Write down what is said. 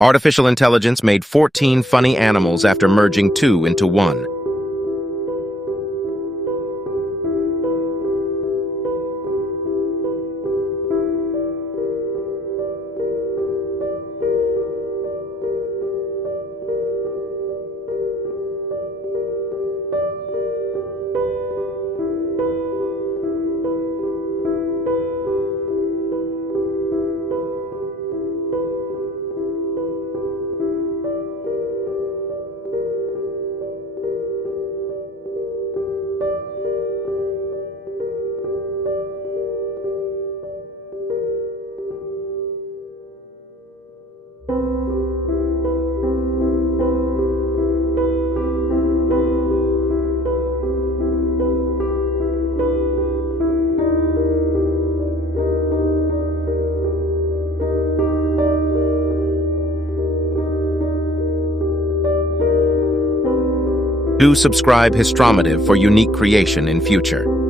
Artificial intelligence made 14 funny animals after merging two into one. Do subscribe Imaginative for unique creation in future.